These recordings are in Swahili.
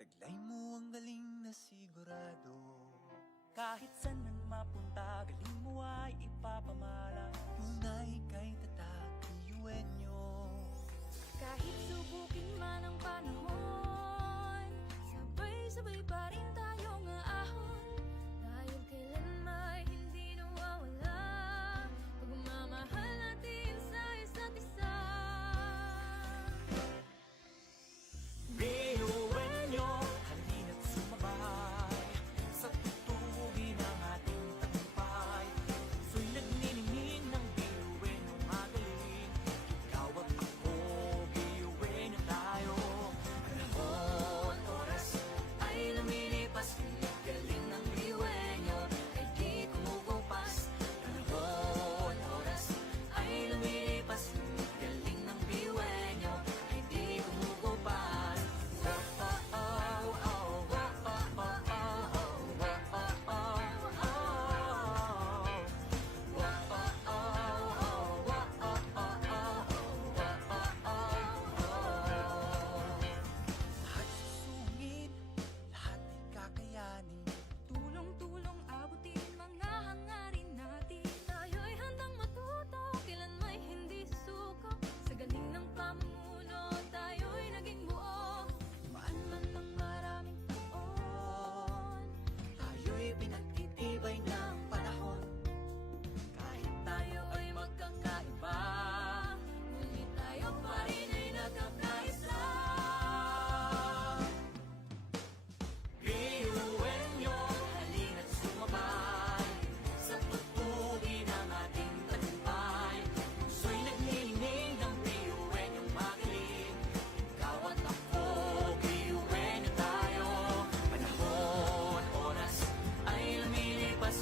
Taglay mo ang galing na sigurado. Kahit saan man mapunta, galing mo ay ipapamalas. Tunay kay tatak, Eugenio. Kahit subukin man ang panahon, sabay-sabay pa rin tayong aahon. Dahil kailan may hindi nawawala pagmamahal natin sa isa't isa. Eugenio, halina't sumabay sa tutugin ng ating tagumpay. Puso'y nagniningning ng Eugenio magaling. Ikaw at ako, Eugenio tayo. Panahon, oras ay lumilipas. Galing ng Eugenio ay di kumukupas. Panahon, oras ay lumilipas. Galing ng Eugenio ay di kumukupas. Tulong-tulong abutin mga hangarin natin. Tayo'y handang matuto, kailan may hindi susuko. Sa galing ng pamuno, tayo'y naging buo. Maan man ng maraming taon, Tayo'y pinagtitibay ng panahon. Kahit tayo ay magkakaiba, ngunit tayo pa rin ay nagkakaisa. Eugenio, halina't sumabay sa tutugin ng ating tagumpay. Puso'y nagnilingning ng Eugenio magaling. Ikaw at ako, Eugenio tayo. Panahon, oras ay lumilipas.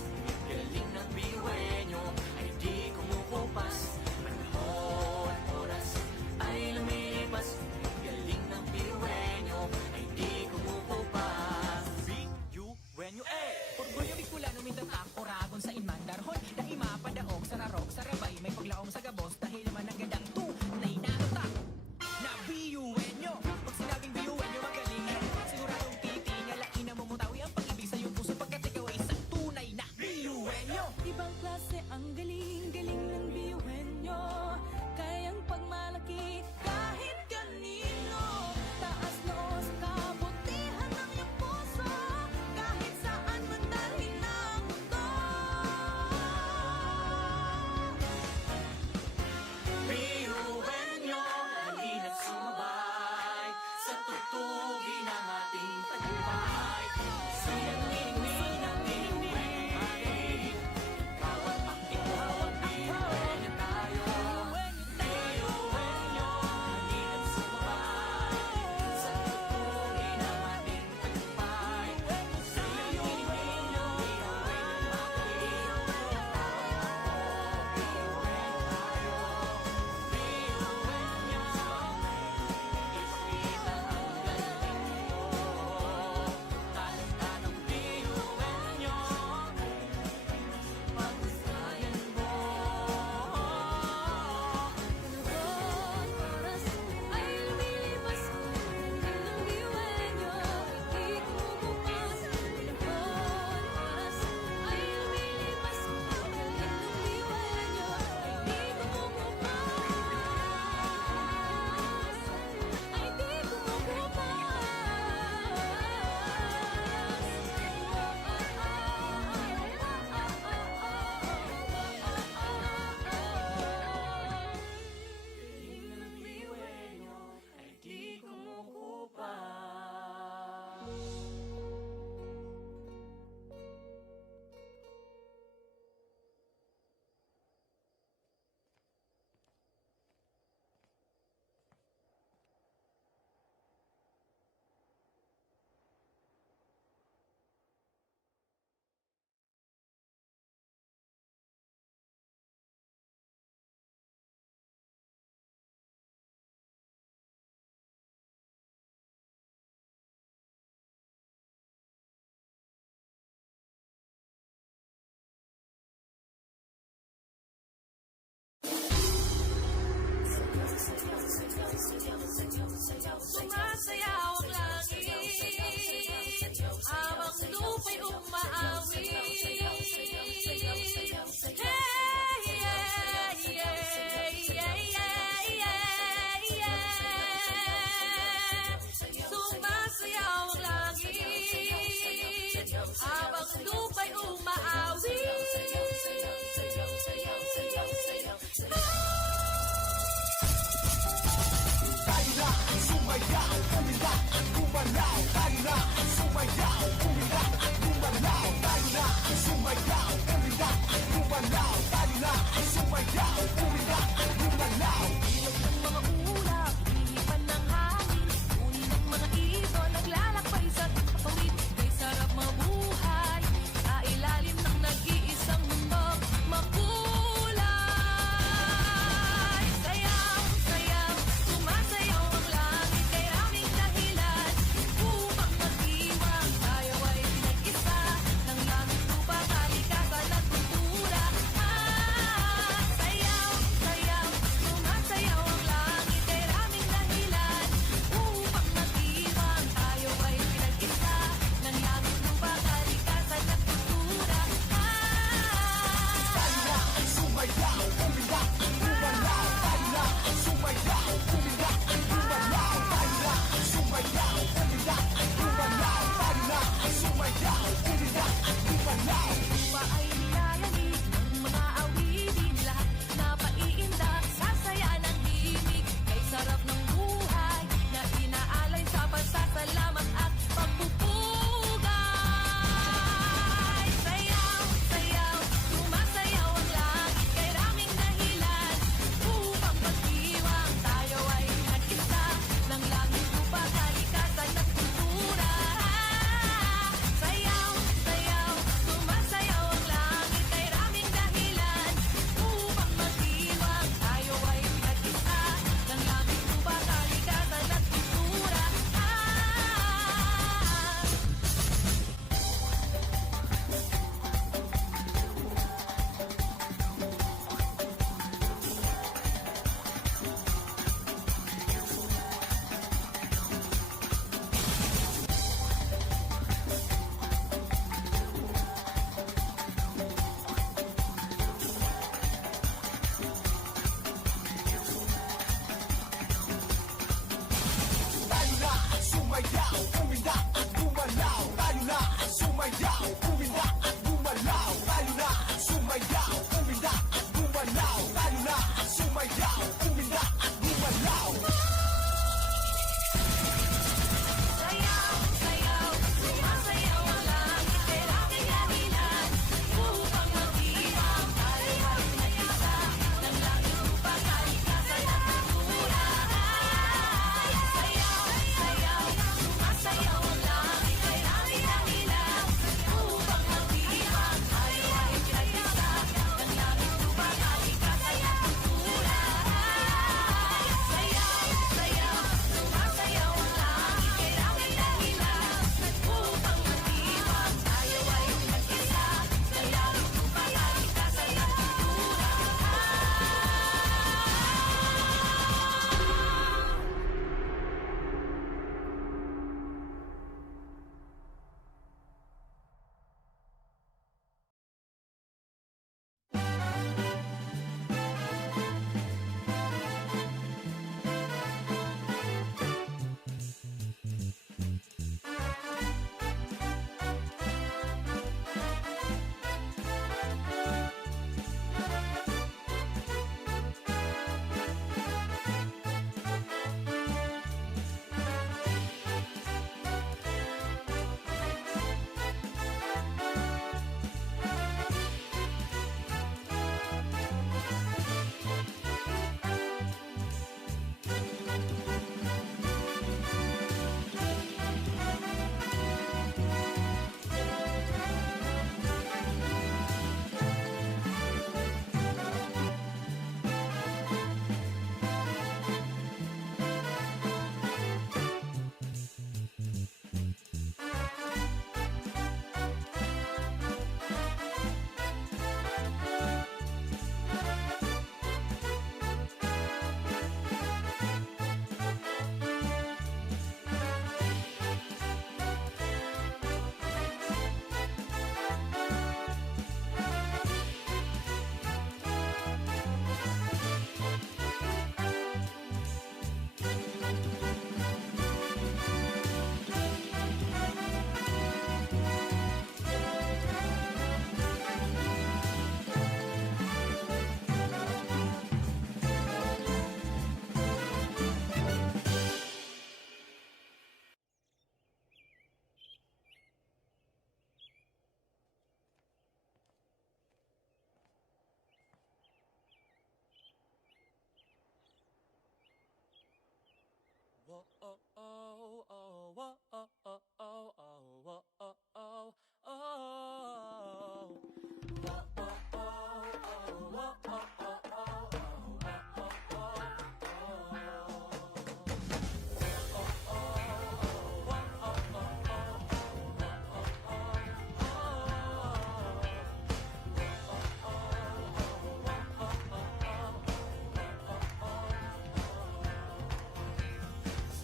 Galing ng Eugenio ay di kumukupas. Panahon, oras ay lumilipas. Galing ng Eugenio ay di kumukupas. Eugenio, Orgulyo Bicolano, mintatang oragon sa inmandarhon. Daima padaog sa narok, sa rabay, may paglaom sa gabos. Dahil naman ang gandang tunay na utak na Eugenio. Pag sinabing Eugenio magaling, siguradong titingalain na mumutawi ang pag-ibig sa iyong puso. Pagkat ikaw ay isang tunay na Eugenio. Ibang klase ang galing-galing ng Eugenio. Kayang pagmalaki kahit kanino. Taas noo sa kabutihan ng iyong puso. Kahit saan man dalhin ang mundo. Eugenio, halina't sumabay sa tutugin ng ating tagumpay. Puso'y nagningning ng Eugenio magaling. Ikaw at ako,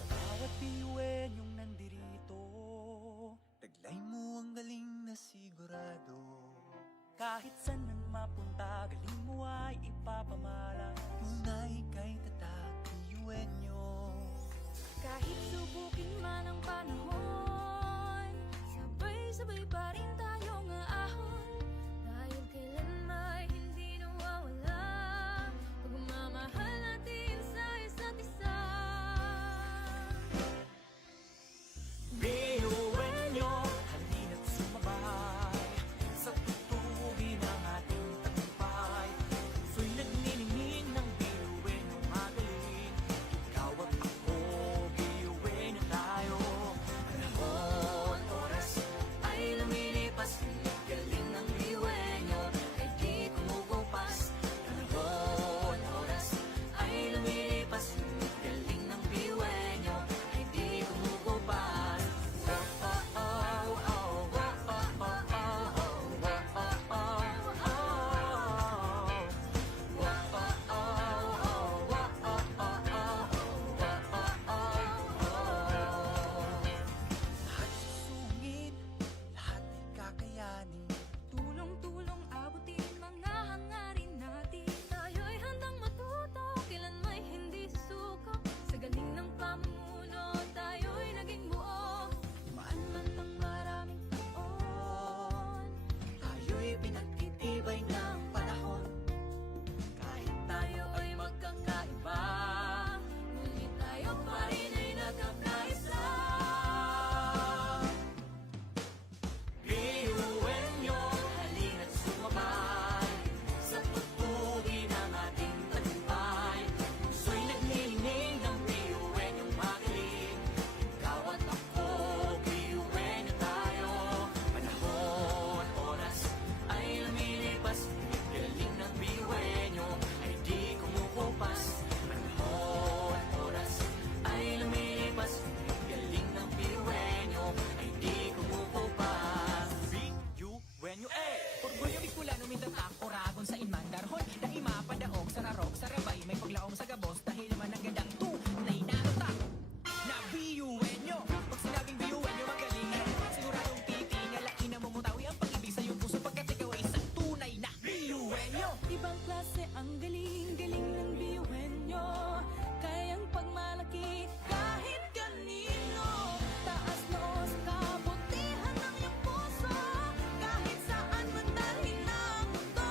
Bawat biyuwen yung nandirito, Taglay mo ang galing na sigurado. kahit saan man mapunta, galing mo ay ipapamalas. Tunay kay tatak Eugenio. Kahit subukin man ang panahon, sabay-sabay pa rin tayong aahon. Dahil kailanman hindi nawawala pagmamahal natin sa isa't isa. Biyuwenyo, halina't sumabay sa tutugin ng ating tagumpay. Puso'y nagniningning ng biyuwenyo magaling. Ikaw at ako, biyuwenyo tayo. Panahon, oras ay lumilipas. Galing ng biyuwenyo ay di kumukupas. Panahon, oras ay lumilipas. Galing ng biyuwenyo ay di kumukupas. Lahat susungit, lahat ay kakayanin. Tulong-tulong abutin mga hangarin natin. Tayo'y handang matuto, kailan may hindi susuko. Sa galing ng pamumuno, tayo'y naging buo. Maan man ng maraming taon, Tayo'y pinagtitibay ng panahon. Kahit tayo ay magkakaiba, ngunit tayo pa rin ay nagkakaisa. biyuwenyo, halina't sumabay sa tutugin ng ating tagumpay. Puso'y nagniningning ng biyuwenyong magaling. Ikaw at ako, biyuwenyo tayo. Panahon, oras ay lumilipas. Galing ng biyuwenyo ay di kumukupas. Panahon, oras ay lumilipas. Galing ng biyuwenyo ay di kumukupas. Biyuwenyo, Orgulyo bikulan umintatak oragon sa inmandarhon. Daima padaog sa narok sa rabay may paglaom sa gabos dahil naman ang gandang tunay na utak na biyuwenyo. Pag sinabing biyuwenyo magaling, siguradong titingalain na mumutawi ang pag-ibig sa iyong puso pagkat ikaw ay isang tunay na biyuwenyo. Ibang klase ang galing-galing ng biyuwenyo. Kayang pagmalaki kahit kanino. Taas noo sa kabutihan ng iyong puso. Kahit saan man dalhin ang mundo.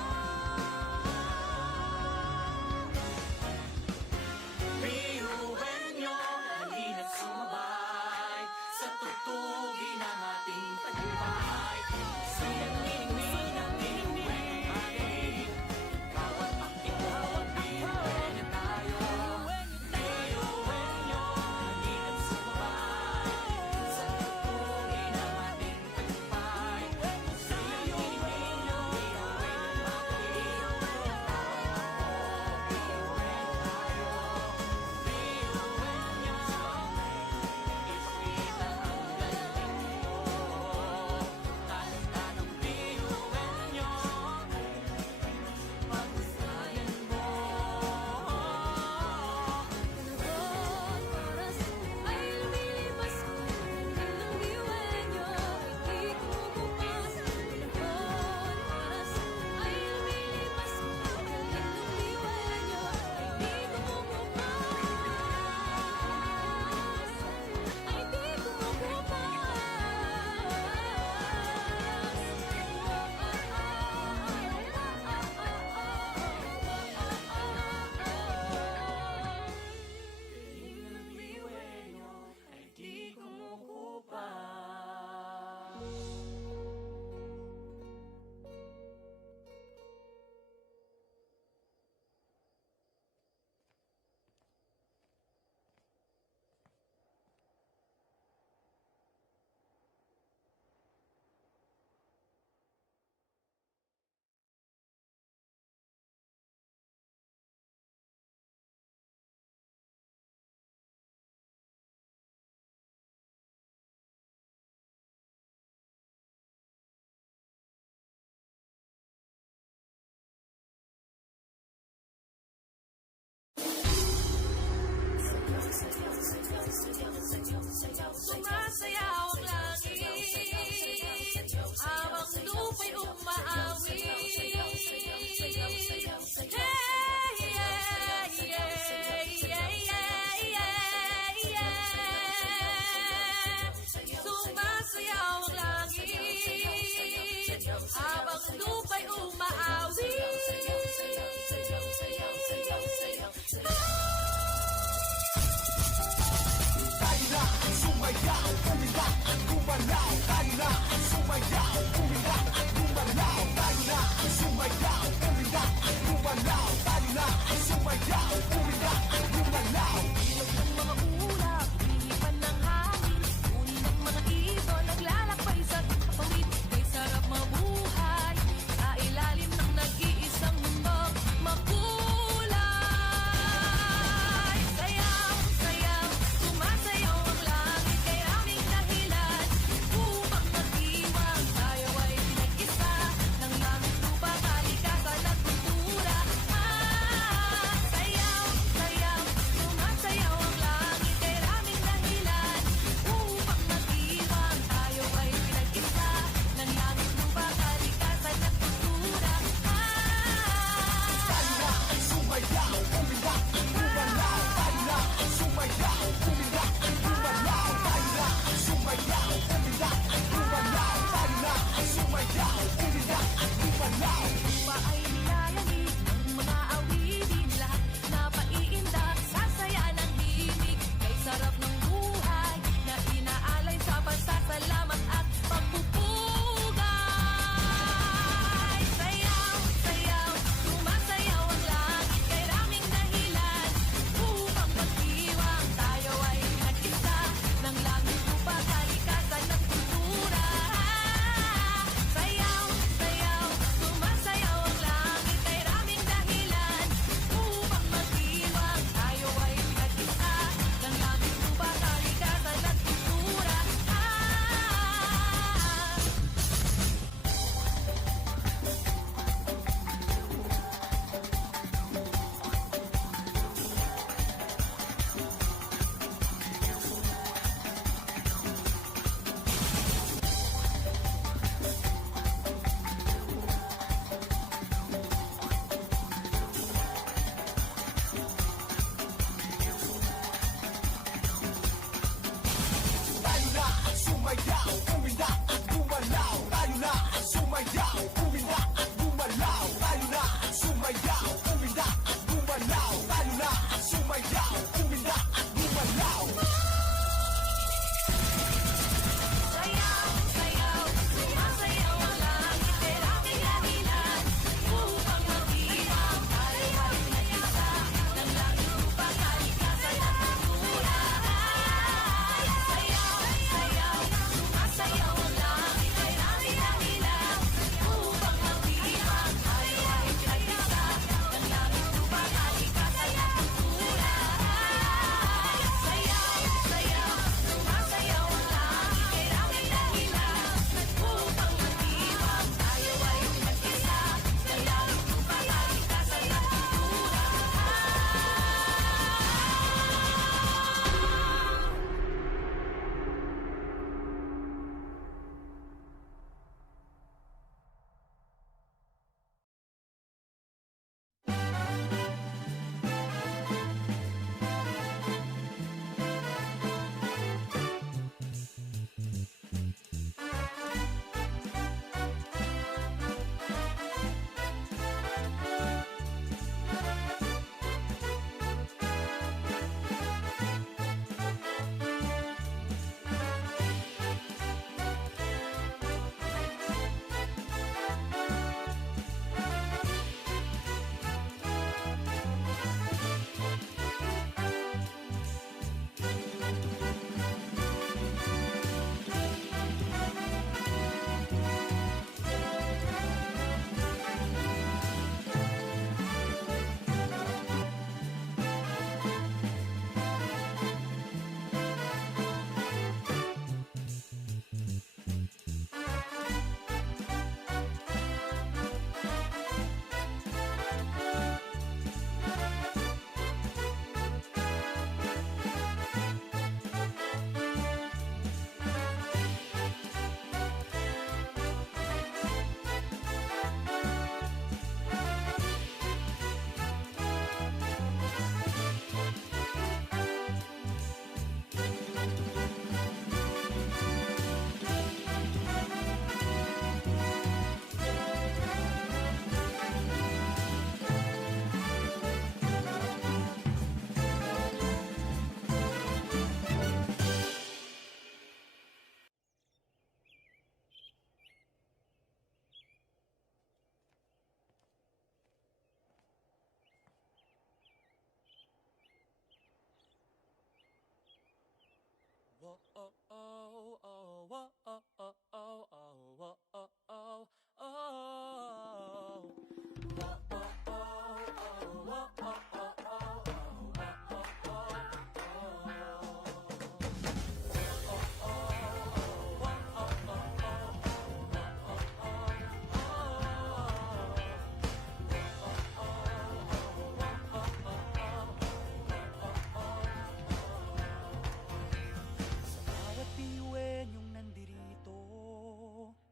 Sa bawat biyuwen yung nandirito,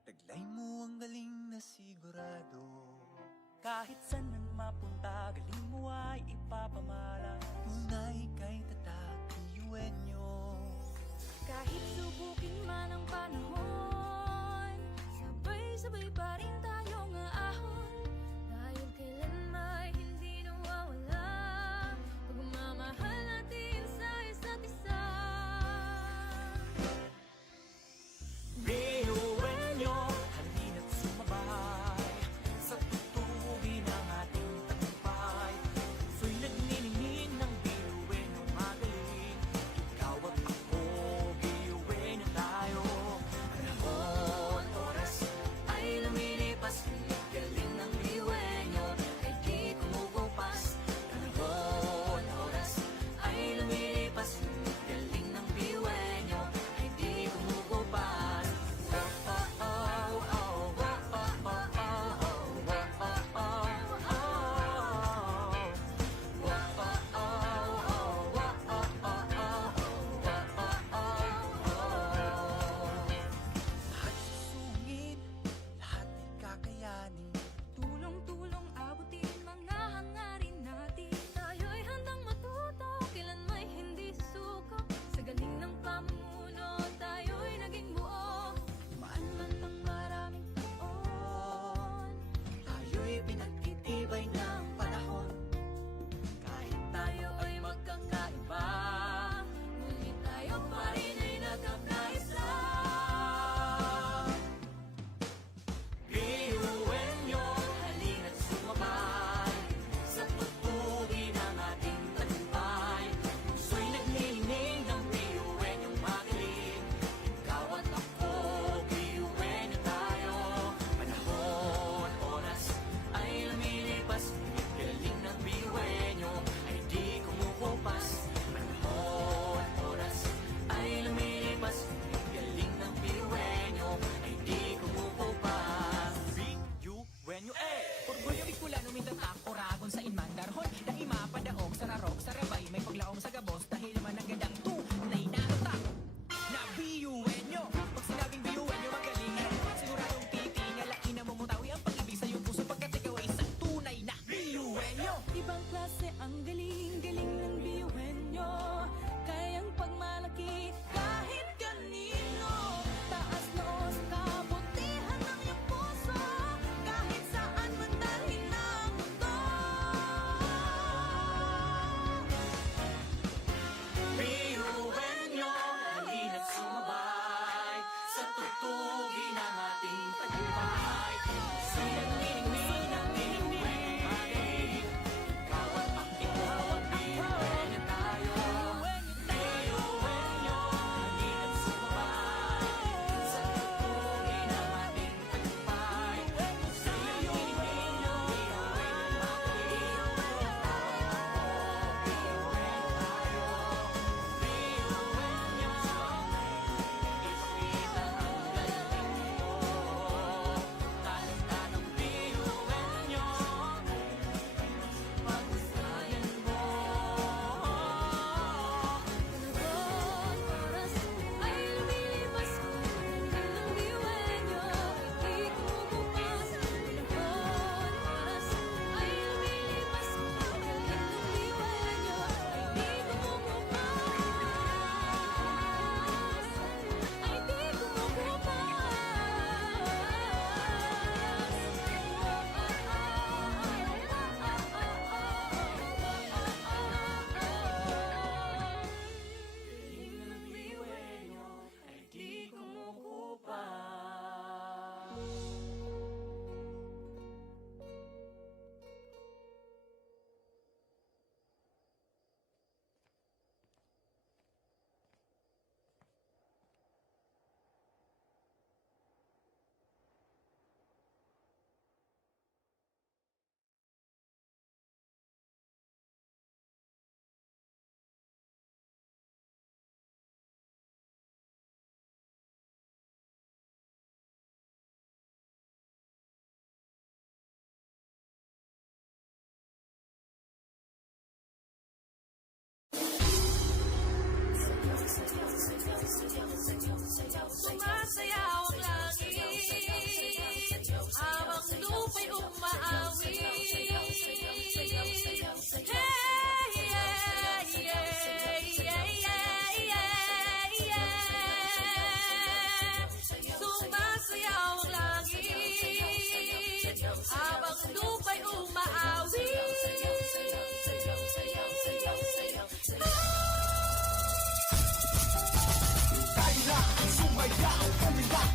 Taglay mo ang galing na sigurado. kahit saan man mapunta, galing mo ay ipapamala. Tunay kay tatak Eugenio. Kahit subukin man ang panahon, sabay-sabay pa rin tayong aahon. Dahil kailan may hindi nawawala pagmamahal natin sa isa't isa. Biyuwenyo, halina't sumabay sa tutugin ng ating tagumpay. Puso'y nagniningning ng biyuwenyo magaling. Ikaw at ako, biyuwenyo tayo. Panahon, oras ay lumilipas. Galing ng biyuwenyo ay di kumukupas. Panahon, oras ay lumilipas. Galing ng biyuwenyo ay di kumukupas. Lahat susungit, lahat ay kakayanin. Tulong-tulong abutin mga hangarin natin. Tayo'y handang matuto, kailan may hindi susuko. Sa galing ng pamumuno, tayo'y naging buo. Maan man ng maraming taon, Tayo'y pinagtitibay ng panahon. Kahit tayo ay magkakaiba, ngunit tayo pa rin ay nagkakaisa. biyuwenyo, halina't sumabay sa tutugin ng ating tagumpay. Puso'y naglilinig ng biyuwenyong magaling. Ikaw at ako, biyuwenyo tayo. Panahon, oras ay lumilipas. Galing ng biyuwenyo ay di kumukupas. Panahon, oras ay lumilipas. Galing ng biyuwenyo ay di kumukupas. Biyuwenyo, Orgulyo Bicolano, Mindanao, Oragon sa Inmandarhon. Daima padaog sa narok, sa rabay, may paglaong sa gabos. Dahil naman ang gandang tunay na utak na biyuwenyo. Pag sinabing biyuwenyo, magaling. Siguradong titingalain na mamutawi ang pag-ibig sa iyong puso. Pagkat ikaw ay isang tunay na biyuwenyo. Ibang klase ang galing-galing ng biyuhenyo. Kayang pagmalaki kahit kanino. Taas noo sa kabutihan ng iyong puso. Kahit saan man dalhin ng mundo. biyuwenyo, halina't sumabay sa tutugin ng ating tagumpay. Puso'y nagningning ng biyuwenyong magaling. Ikaw at ako, Sumasayaw ang langit habang lupa'y umaawit. Hey, yeah, yeah, yeah, yeah, yeah. Sumasayaw ang langit habang lupa'y umaawit. Kailangan sumayaw, umiyak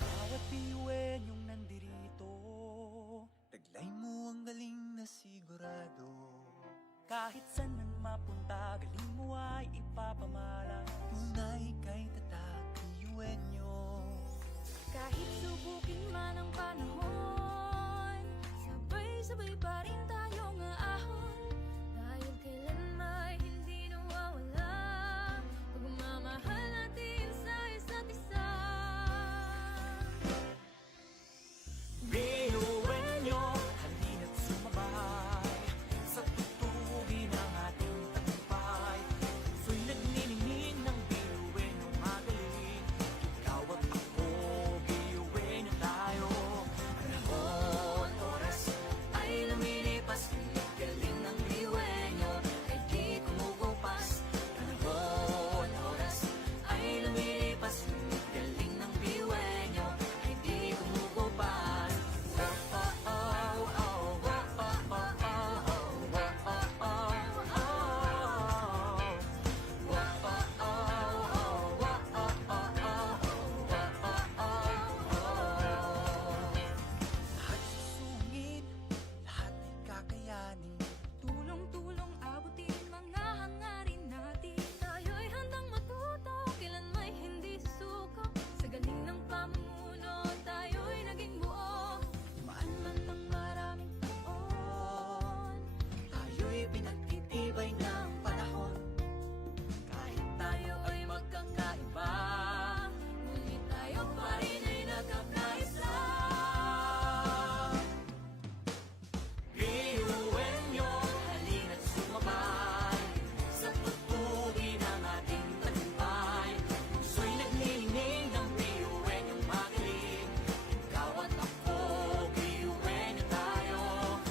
Bawat biyuwen yung nandirito, Taglay mo ang galing na sigurado. kahit saan man mapunta, galing mo ay ipapamalas. Tunay kay tatak Eugenio. Kahit subukin man ang panahon, sabay-sabay pa rin tayong aahon. Dahil kailan may hindi nawawala pagmamahal natin sa isa't isa. Biyuwenyo, halina't sumabay sa tutugin ng ating tagumpay. So'y nagniningning ng biyuwenyong magaling. Ikaw at ako, biyuwenyo tayo. Panahon, oras ay lumilipas. Galing ng biyuwenyo ay di kumukupas. Panahon, oras ay lumilipas. Galing ng biyuwenyo ay di kumukupas. Lahat susungit, lahat ay kakayanin. Tulong-tulong abutin mga hangarin natin. Tayo'y handang matuto, kailan may hindi susuko. Sa galing ng pamumuno, tayo'y naging buo. Dumaan man ng maraming taon, Tayo'y pinagtitibay ng panahon. Kahit tayo ay magkakaiba, ngunit tayo pa rin ay nagkakaisa. biyuwenyo, halina't sumabay sa tutugin ng ating tagumpay. Puso'y nagningning ng biyuwenyong magaling. Ikaw at ako, biyuwenyo tayo.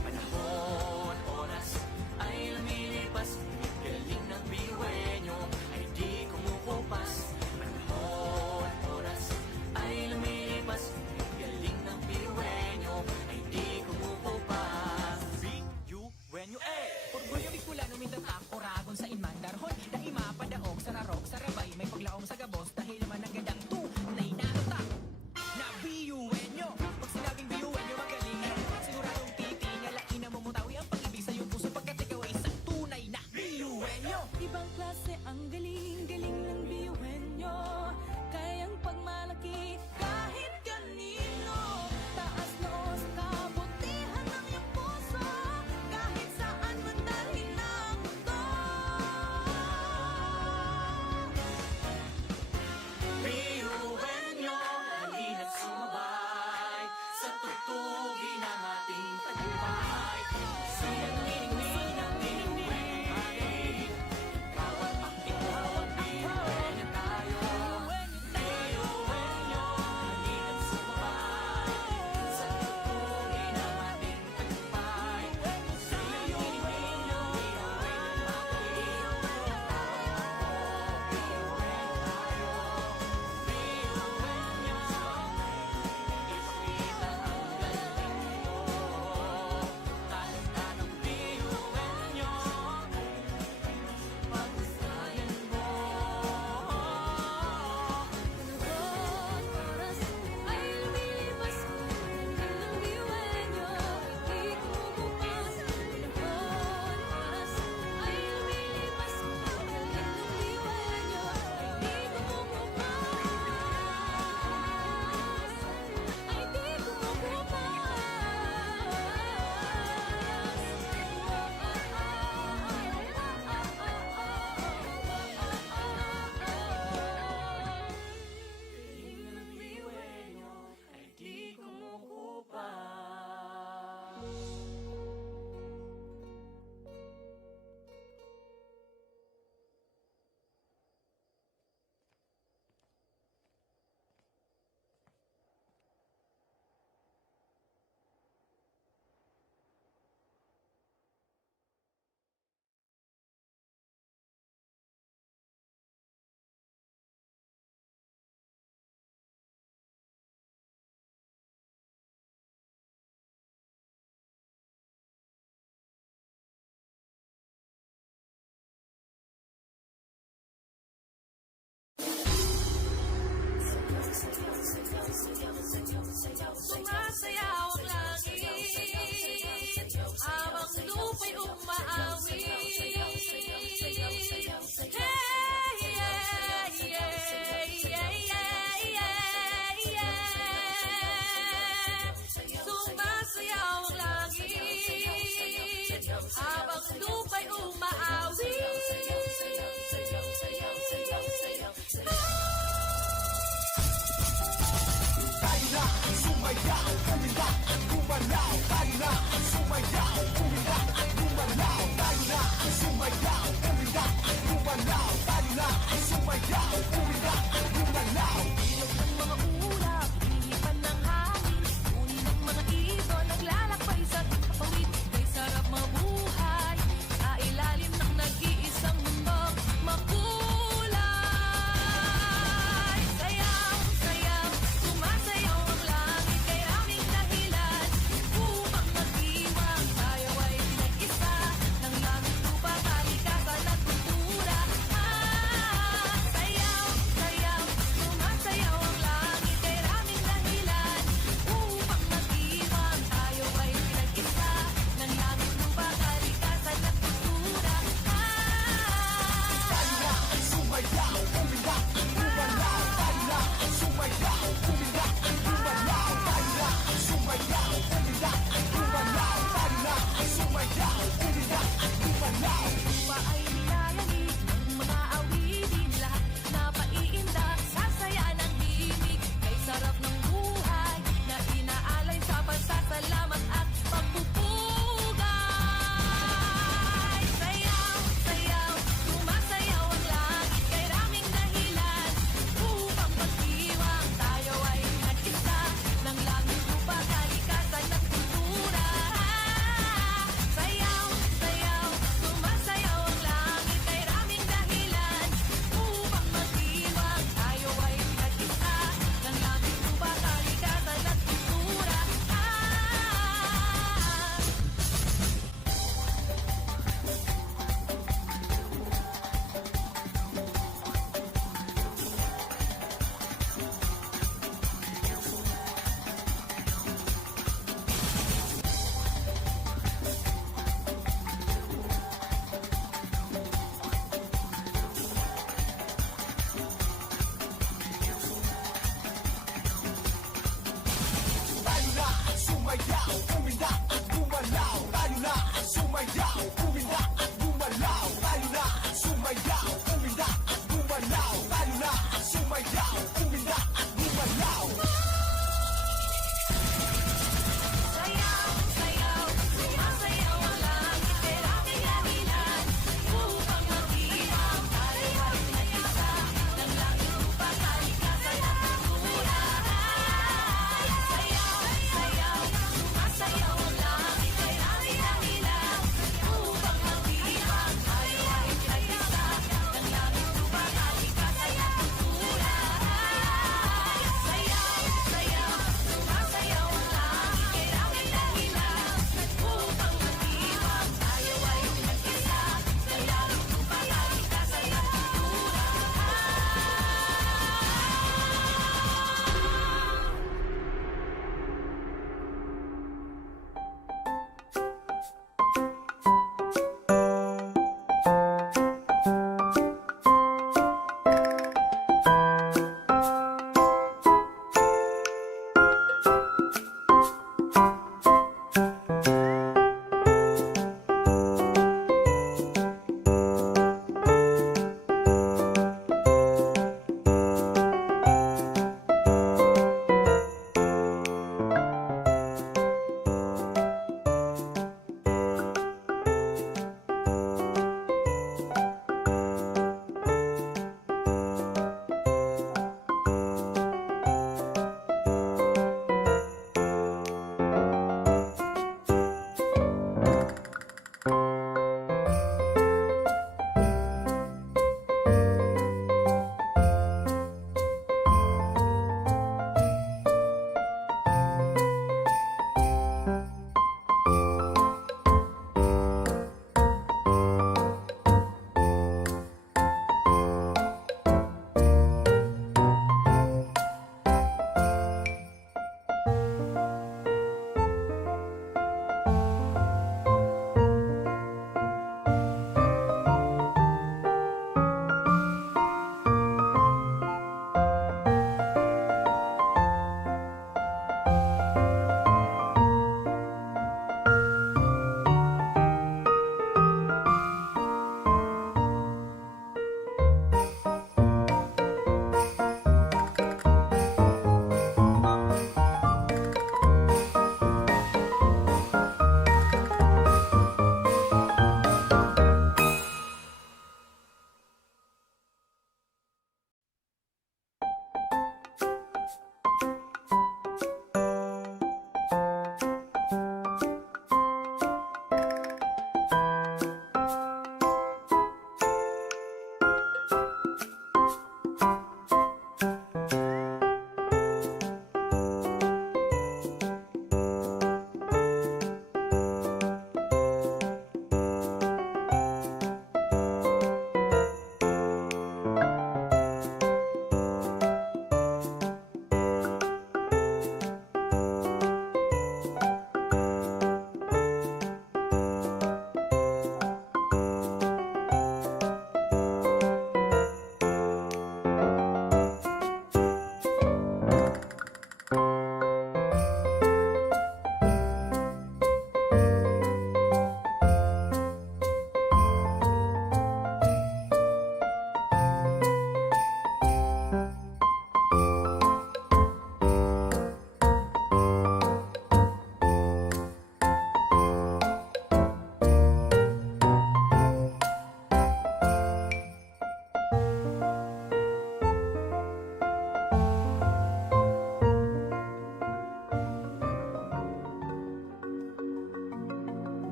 Panahon, oras ay lumilipas. Galing ng biyuwenyo ay di kumukupas. Panahon, oras ay lumilipas. Galing ng biyuwenyo ay di kumukupas. Biyuwenyo, Orgulyo Bicolano, Mindanao, Oragon sa Inmandarhon. Daima padaog sa narok, sa rabay, may paglaom sa gabos. Dahil man ang gandang tunay na utak na biyuwenyo. Pag sinabing biyuwenyo, magaling. Siguradong titingalain na mumutawi ang pag-ibig sa iyong puso. Pagkat ikaw ay isang tunay na biyuwenyo. Ibang klase ang galing-galing ng biyuhenyo. Kayang pagmalaki kahit kanino. Taas noo sa kabutihan ng iyong puso. Kahit saan man dalhin ang mundo. biyuwenyo, halina't sumabay sa tutugin ng ating tagumpay. Puso'y nagningning ng biyuwenyong magaling. Ikaw at ako, lupa'y umaawi. Ilog ng mga ulap, hinipan ng hangin, uni ng mga ibon, naglalakbay sa kapawid. May sarap mabuhay, sa ilalim ng nag-iisang mundong makulay. Sayaw, sayaw, sumasayaw ang langit, kay aming dahilan upang mag-iwan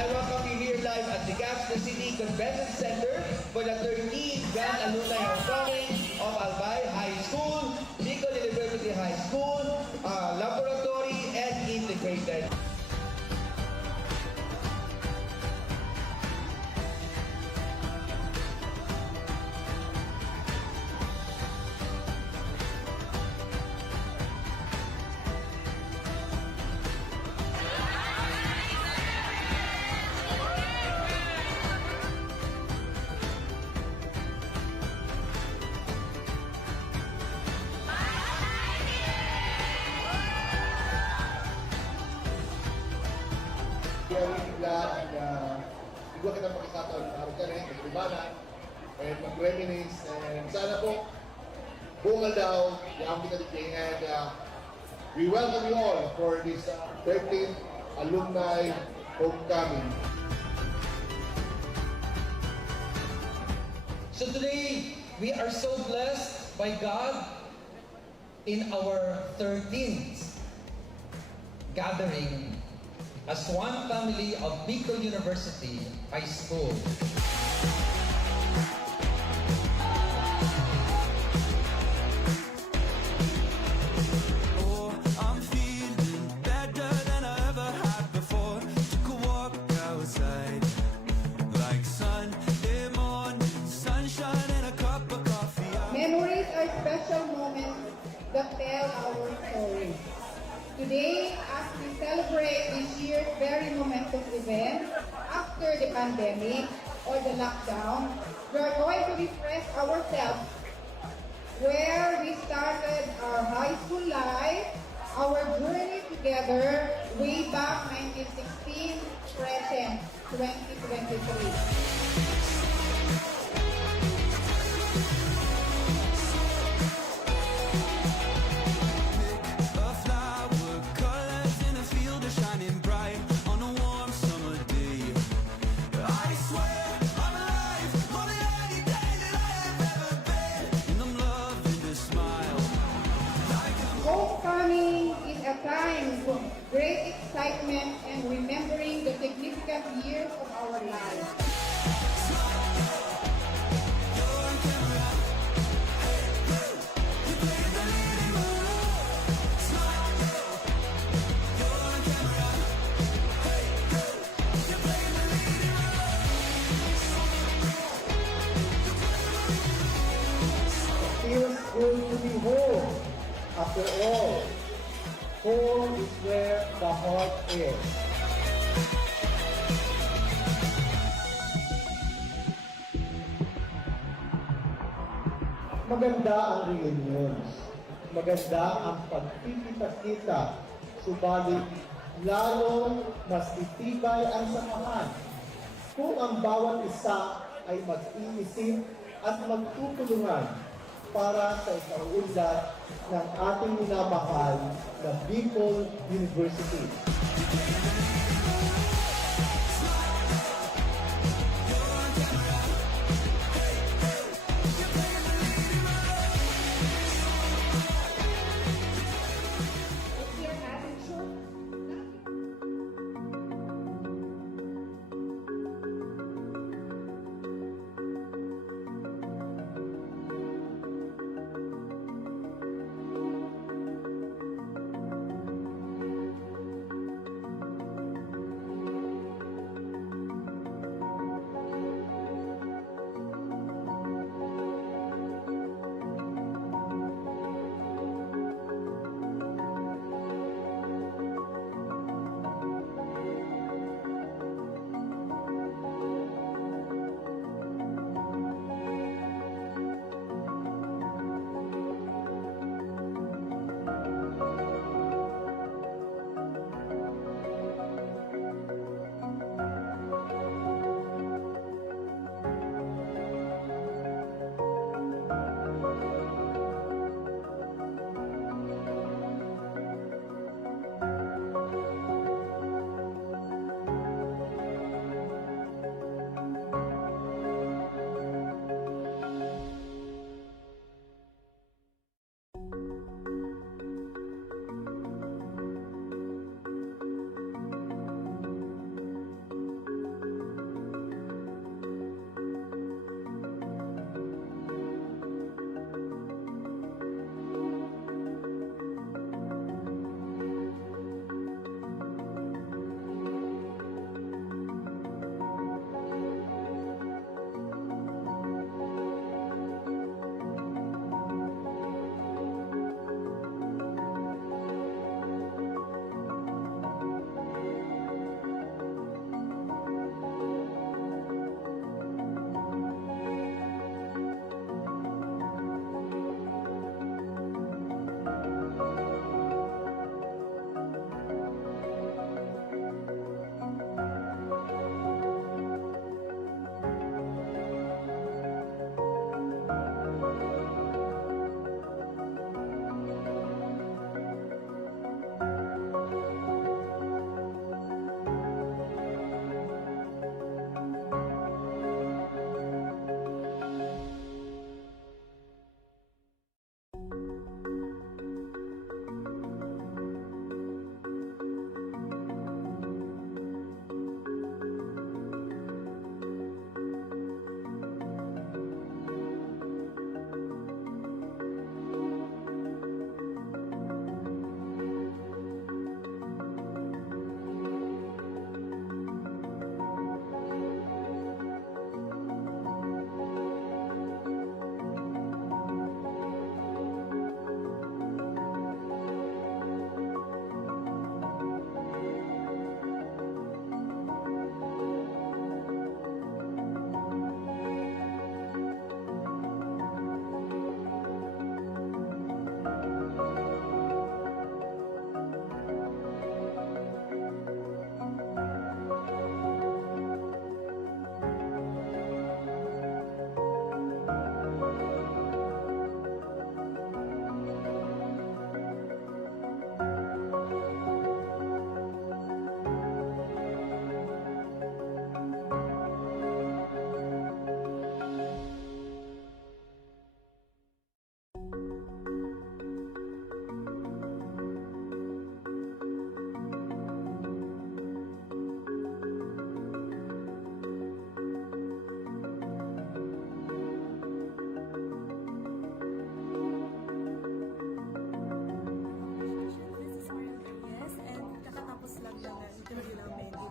I welcome you here live at the Gaston City Convention Center for the 13th Grand Alumni Homecoming of Albay High School, Bicol University High School, Laboratory, and Integrated. Kaya bigla ang bigla kita pakikataon na araw ka rin, maglibanan, and mag-reminisce, and sana po, buong aldaw, yung kita dito, and we welcome you all for this 13th Alumni Homecoming. So today, we are so blessed by God in our 13th gathering as one family of Bicol University High School. Oh, I'm feeling better than I ever had before. Took a walk outside, like Sunday morning, sunshine and a cup of coffee. Memories are special moments that tell our story. Today, as we celebrate this year's very momentous event after the pandemic or the lockdown, we are going to refresh ourselves where we started our high school life, our journey together way back 1916, present 2023. A flower, colors in a field are shining bright on a warm summer day. I swear I'm alive, more than any day that I have ever been, and I'm loving the smile. Homecoming is a time of great excitement and remembering the significant years of our lives. Feels good to be home. After all, home is where the heart is. Maganda ang reunions. Maganda ang pagkikita-kita. Subalit, lalo mas itibay ang samahan kung ang bawat isa ay mag-iisip at magtutulungan para sa ikaunlad ng ating minamahal na Bicol University. If your attitude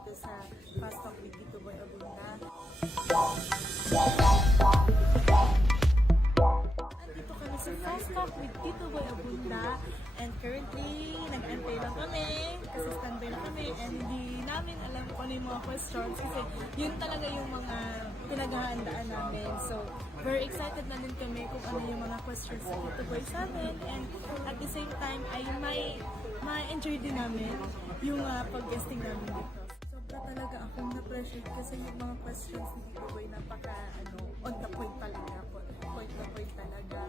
dito sa Fast Talk with Tito Boy Abunda. Andito kami sa Fast Talk with Tito Boy Abunda and currently nag-antay lang kami kasi standby na kami and hindi namin alam kung ano yung mga questions kasi yun talaga yung mga pinaghahandaan namin. So, very excited na din kami kung ano yung mga questions sa Tito Boy sa amin and at the same time ay ma-enjoy din namin yung pag-guesting namin dito. Sobra talaga akong na-pressure kasi yung mga questions ni Tito Boy napaka on the point talaga. Point na point talaga.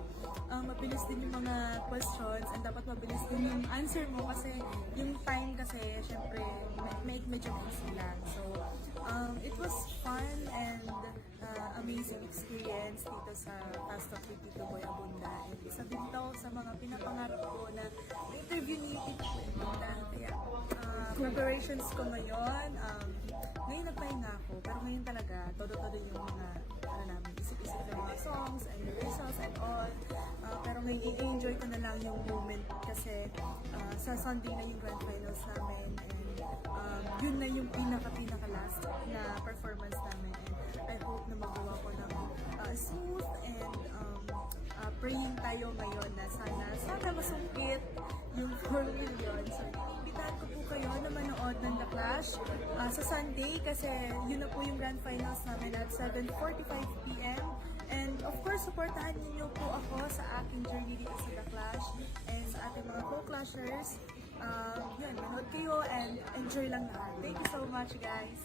Mabilis din yung mga questions and dapat mabilis din yung answer mo kasi yung time kasi syempre medyo busy lang. So, it was fun and amazing experience dito sa Fast Talk with Tito Boy Abunda. And isa din daw sa mga pinapangarap ko na interview ni Tito Boy Abunda. Kaya preparations ko ngayon, ngayon nagpahinga ako, pero ngayon talaga, todo-todo yung mga, namin, isip-isip ng mga songs and rehearsals and all. Pero ngayon, i-enjoy ko na lang yung moment kasi sa Sunday na yung grand finals namin and yun na yung pinaka-last na performance namin. And I hope na magawa ko ng smooth and praying tayo ngayon na sana masungkit yung 4 million. So, imbitahan ko po kayo na manood ng The Clash sa Sunday kasi yun na po yung grand finals namin at 7:45 p.m. And of course, supportahan niyo po ako sa aking journey dito sa The Clash and sa ating mga co-clashers. Yun, manood kayo and enjoy lang lahat. Thank you so much, guys!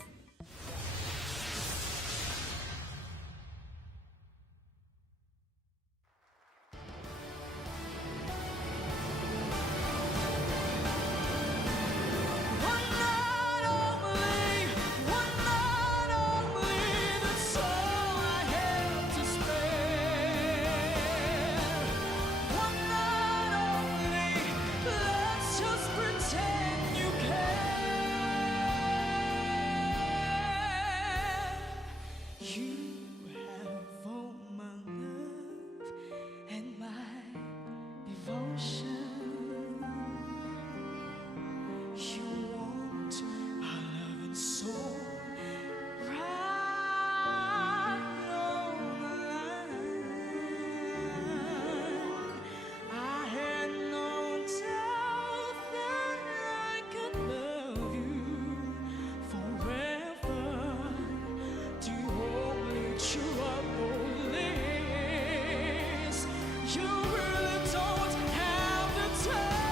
One night only, that's all I have to spare. One night only, let's just pretend you care. You have all my love and my devotion. You want my love and soul right on the line. I had no doubt that I could love you forever. Do you hold me true up this? You really don't have the time.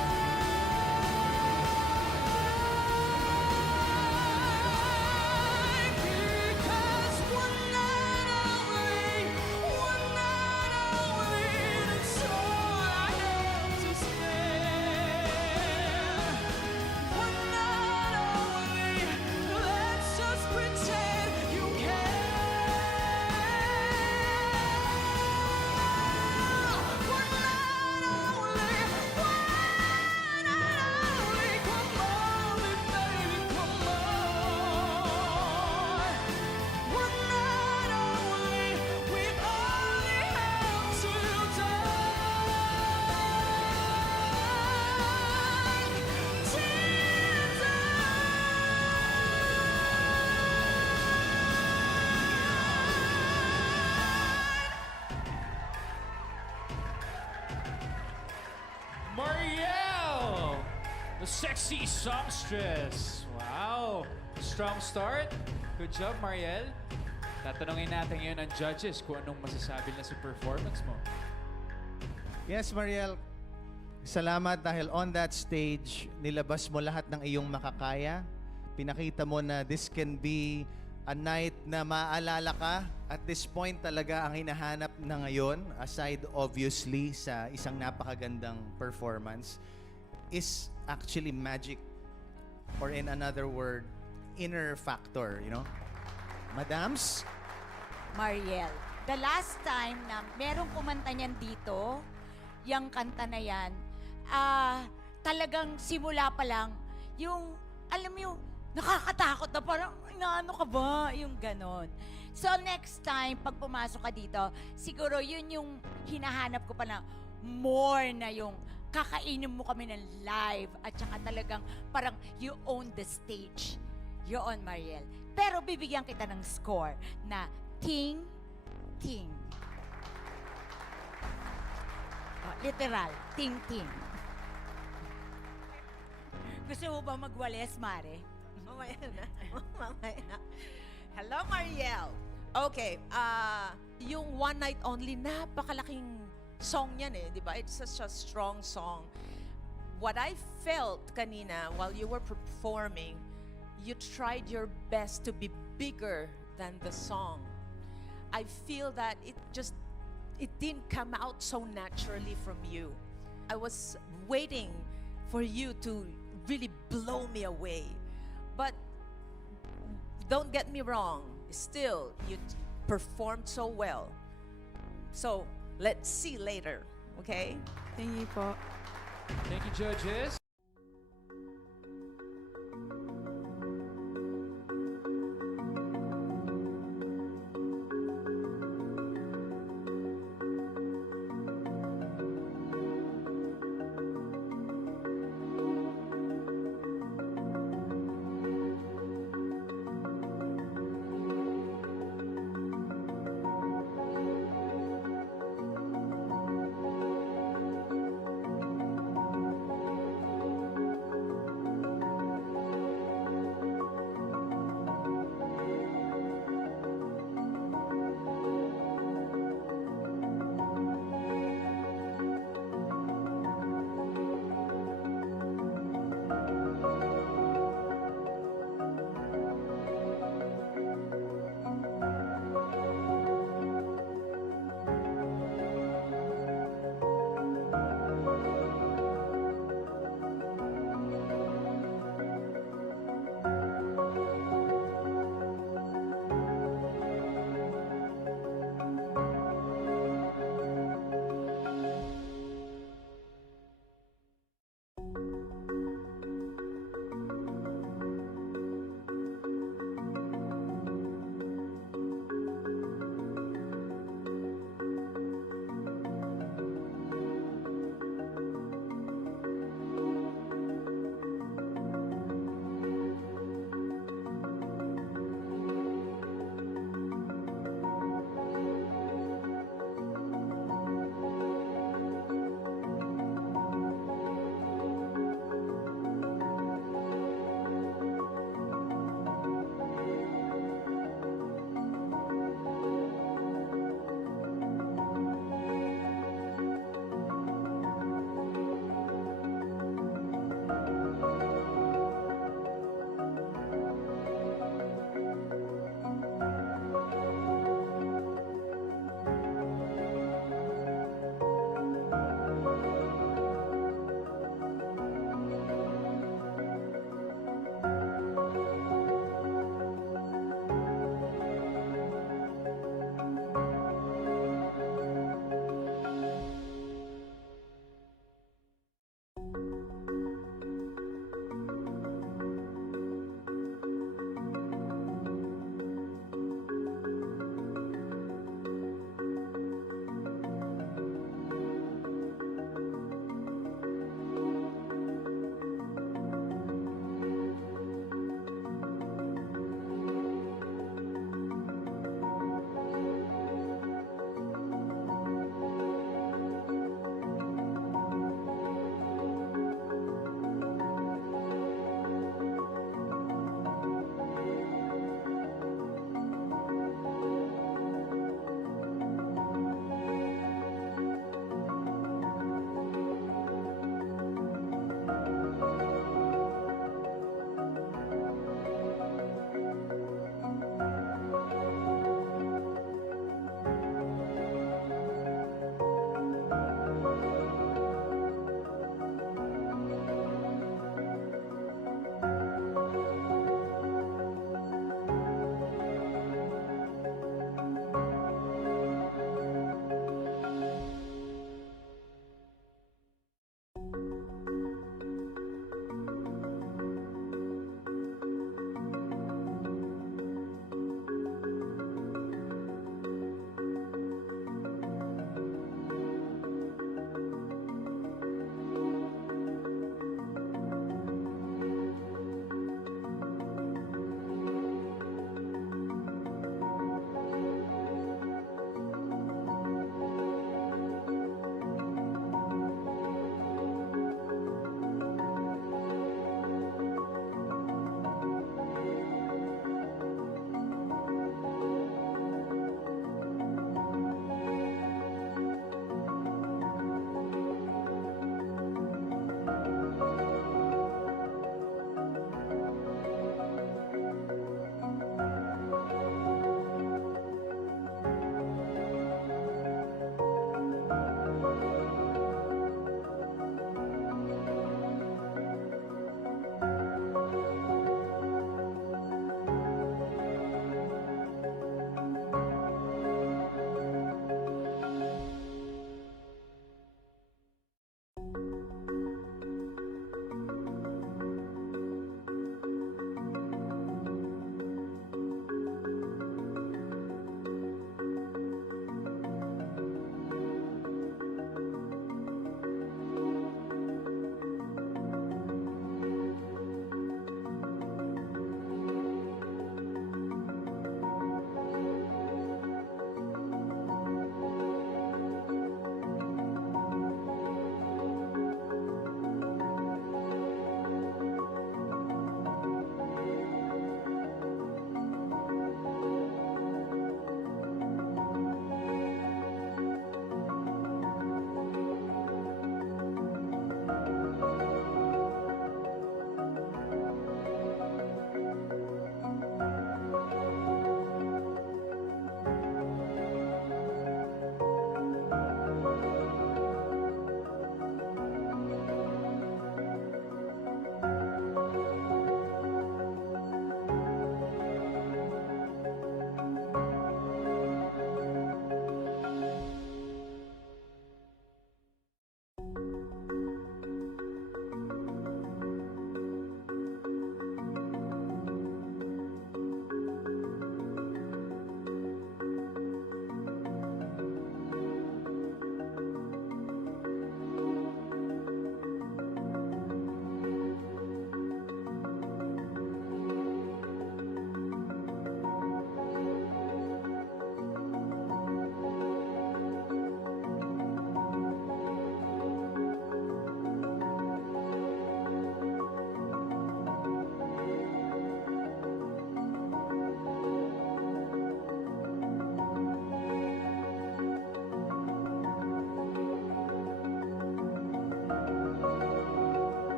Because one night only, that's all I have to spare. One night only, let's just pretend you care. One night only, come on, baby, come on. One night only, we only have till Marielle, the sexy songstress. Wow, strong start. Good job, Marielle. Tatanungin natin ngayon ang judges kung anong masasabi nila sa performance mo. Yes, Mariel. Salamat dahil on that stage, nilabas mo lahat ng iyong makakaya. Pinakita mo na this can be a night na maaalala ka. At this point talaga ang hinahanap na ngayon, aside obviously sa isang napakagandang performance, is actually magic. Or in another word, inner factor, you know? Madams? Mariel, the last time na merong kumanta niyan dito, yung kanta na yan, talagang simula pa lang, yung, alam mo yung, nakakatakot na parang, ano ka ba? Yung ganon. So next time, pag pumasok ka dito, siguro yun yung hinahanap ko pa na more na yung kakainin mo kami ng live at saka talagang parang you own the stage. Yoon, Mariel. Pero bibigyan kita ng score na ting-ting. Oh, literal, ting-ting. Gusto mo ba magwales, Mare? Mamaya na. Mamaya na. Hello, Mariel. Okay, yung One Night Only, napakalaking song yan eh, di ba? It's such a strong song. What I felt kanina while you were performing, you tried your best to be bigger than the song. I feel that it didn't come out so naturally from you. I was waiting for you to really blow me away. But don't get me wrong, still, you performed so well. So, let's see later, okay? Thank you po. Thank you, judges.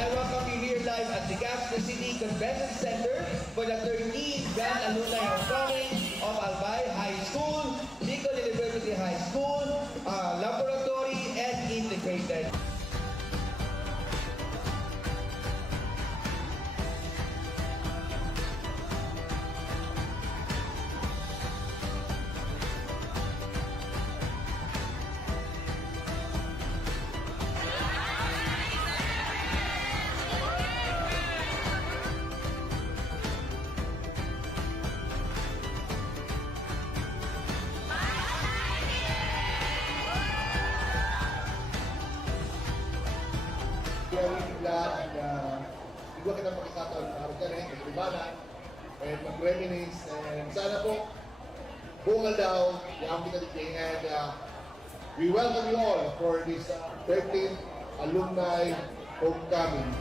I welcome you here live at the Gaston City Convention Center for the 13th Grand Alumni Homecoming of Albay High School, Bicol University High School, Laboratory, and Integrated. Kaya bigla na bigla kita pakisatan araw ka rin, maglibanan, and mag-reminisce, and sana po, bungal daw, yung kita dito, and we welcome you all for this 13th Alumni Homecoming.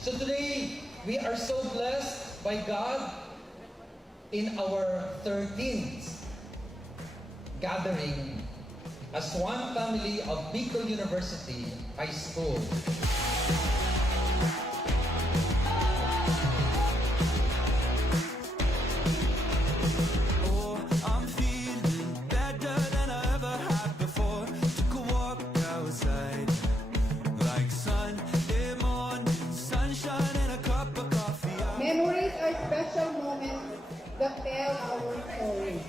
So today, we are so blessed by God in our 13th gathering as one family of Bicol University High School. Oh, I'm feeling better than I ever had before. Took a walk outside, like Sunday morning, sunshine and a cup of coffee. Memories are special moments that tell our story.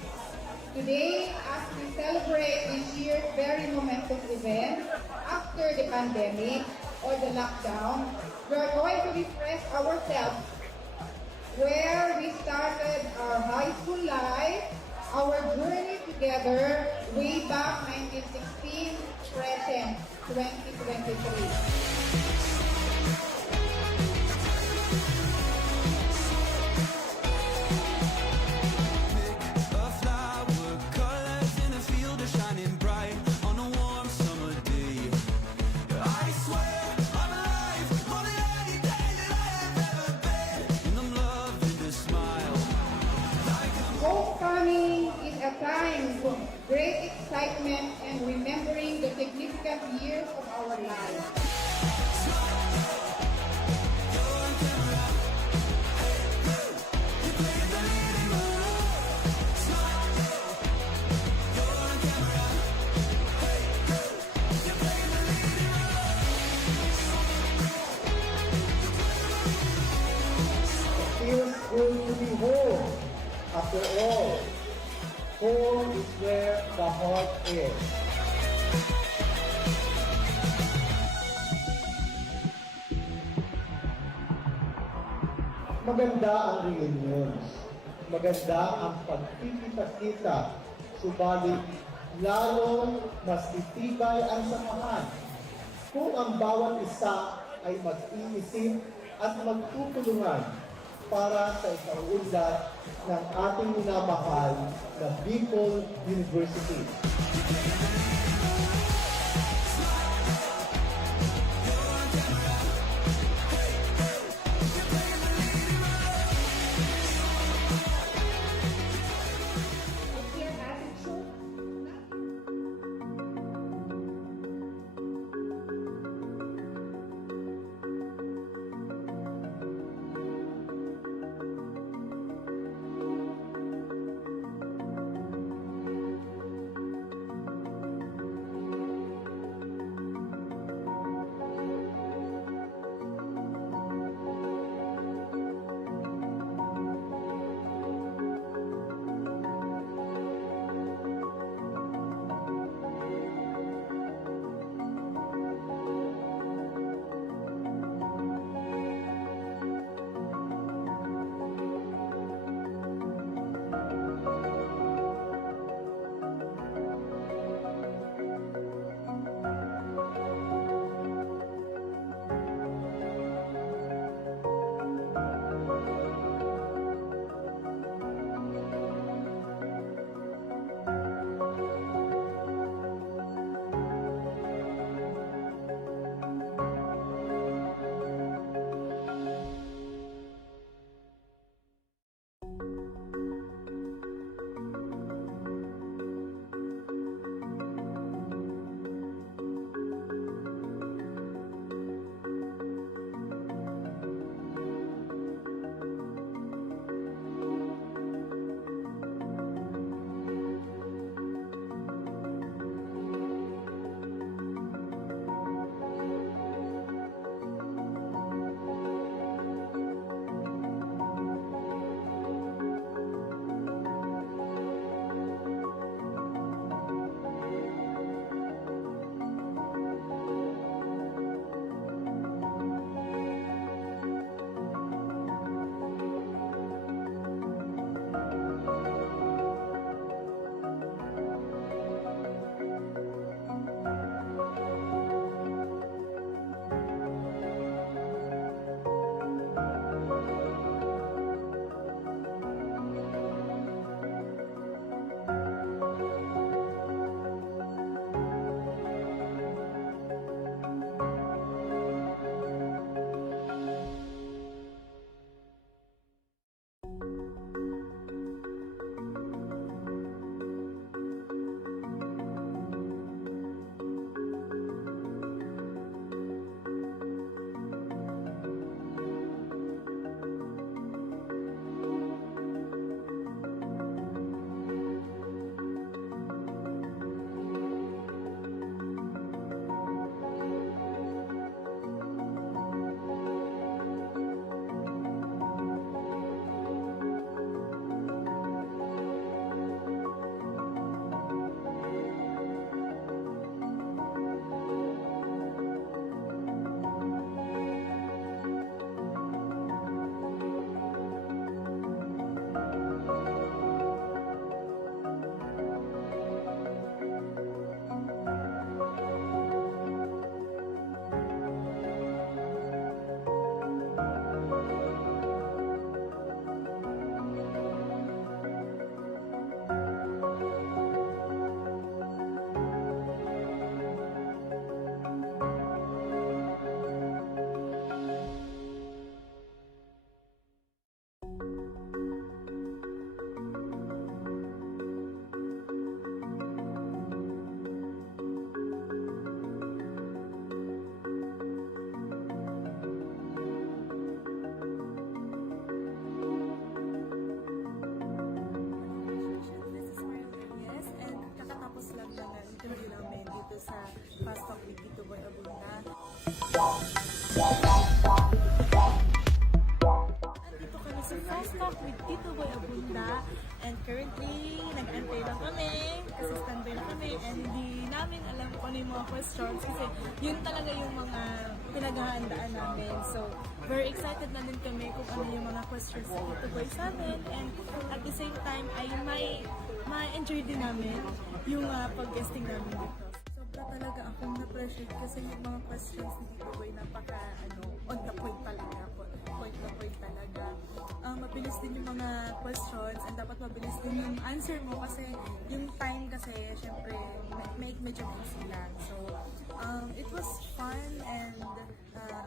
Today, as we celebrate this year's very momentous event after the pandemic or the lockdown, we are going to refresh ourselves where we started our high school life, our journey together way back 1916, present 2023. A flower, colors in a field are shining bright on a warm summer day. I swear I'm alive, more than any day that I have ever been. And I'm loving the smile. Homecoming is a time of great excitement and remembering the significant years of our lives. Feels good to be home. After all, home is where the heart is. Maganda ang reunions. Maganda ang pagkikita-kita. Subalit, lalong mas titibay ang samahan kung ang bawat isa ay mag-iisip at magtutulungan para sa ikaunlad ng ating minamahal na Bicol University. Andito kami sa Fast Talk with Tito Boy Abunda. And currently, nag-antay lang kami kasi standby na kami and hindi namin alam kung ano yung mga questions kasi yun talaga yung mga pinaghahandaan namin. So, very excited na din kami kung ano yung mga questions na Tito Boy sa amin and at the same time ay ma-enjoy din namin yung pag-guesting namin dito. Sobra talaga akong na-pressure kasi yung mga questions ni Tito Boy napaka on the point talaga. Point na point talaga. Mabilis din yung mga questions and dapat mabilis din yung answer mo kasi yung time kasi syempre medyo busy lang. So, it was fun and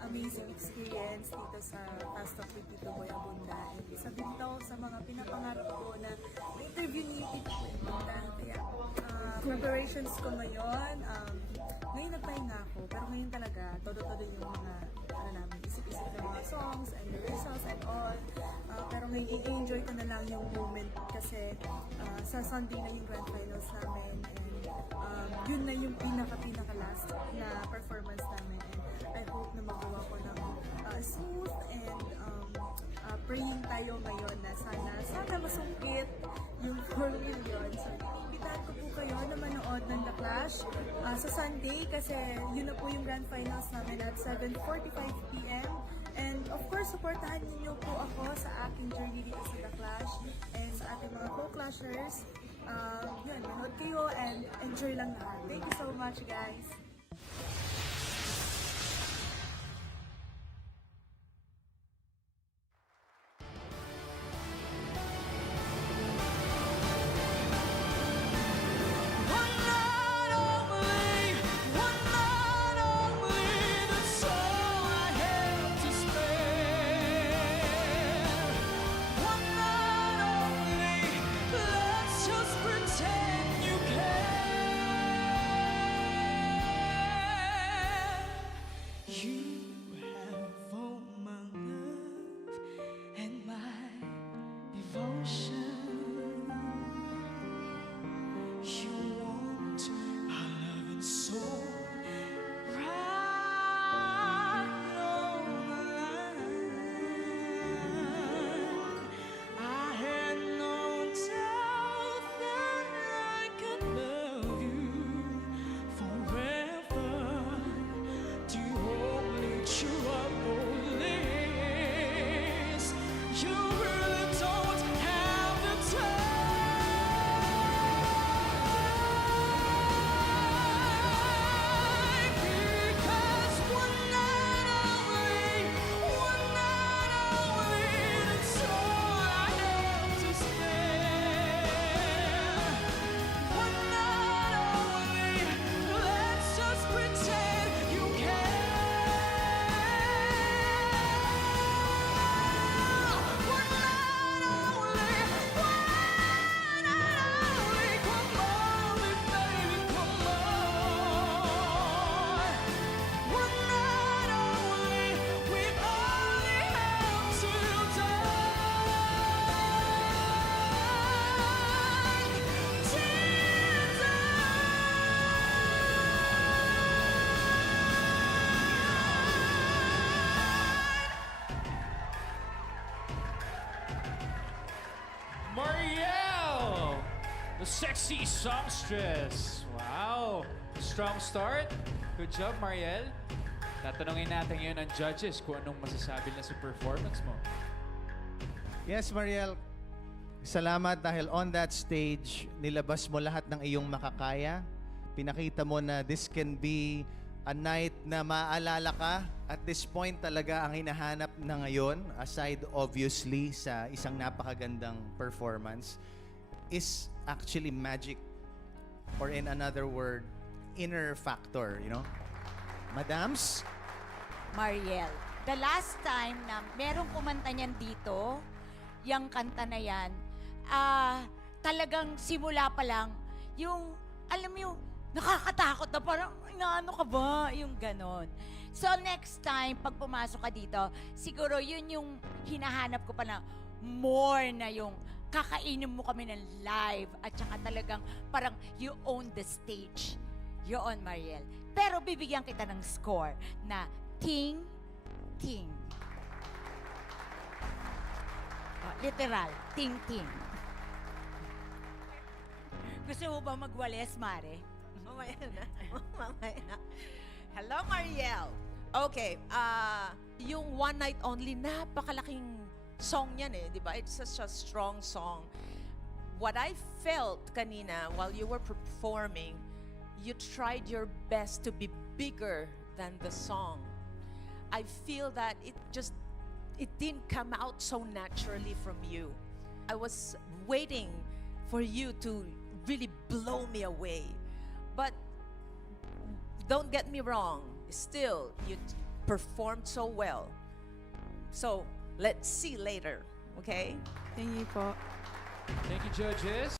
amazing experience dito sa Fast Talk with Tito Boy Abunda. And isa din daw sa mga pinapangarap ko na interview ni Tito Boy Abunda. Kaya preparations ko ngayon, ngayon nagpahinga ako, pero ngayon talaga, todo-todo yung mga, namin, isip-isip ng mga songs and the results and all. Pero ngayon, i-enjoy ko na lang yung moment kasi sa Sunday na yung grand finals namin and yun na yung pinaka-last na performance namin. And I hope na magawa ko ng smooth and praying tayo ngayon na sana masungkit yung 4 million. So, imbitahan ko po kayo na manood ng The Clash sa Sunday kasi yun na po yung grand finals namin at 7:45 p.m. And of course, supportahan niyo po ako sa aking journey dito sa The Clash and sa ating mga co-clashers. Yun, manood kayo and enjoy lang lahat. Thank you so much, guys! Mariel! The sexy songstress. Wow! Strong start. Good job, Mariel. Tatanungin natin ngayon ang judges kung anong masasabi nila sa performance mo. Yes, Mariel. Salamat dahil on that stage, nilabas mo lahat ng iyong makakaya. Pinakita mo na this can be a night na maalala ka. At this point talaga ang hinahanap na ngayon, aside obviously sa isang napakagandang performance, is actually magic. Or in another word, inner factor, you know? Madams? Mariel, the last time na merong kumanta niyan dito, yung kanta na yan, talagang simula pa lang, yung, alam mo yung, nakakatakot na parang, ano ka ba? Yung ganon. So next time, pag pumasok ka dito, siguro yun yung hinahanap ko pa na more na yung kakainin mo kami ng live at saka talagang parang you own the stage. Yun, Mariel. Pero bibigyan kita ng score na ting, ting. Literal, ting, ting. Gusto mo ba magwales, Mare? Mamaya na. Mamaya na. Hello, Mariel. Okay, yung One Night Only, napakalaking song yan eh, di ba? It's such a strong song. What I felt kanina while you were performing, you tried your best to be bigger than the song. I feel that it didn't come out so naturally from you. I was waiting for you to really blow me away. But don't get me wrong, still, you performed so well. So, let's see later, okay? Thank you po. Thank you, judges.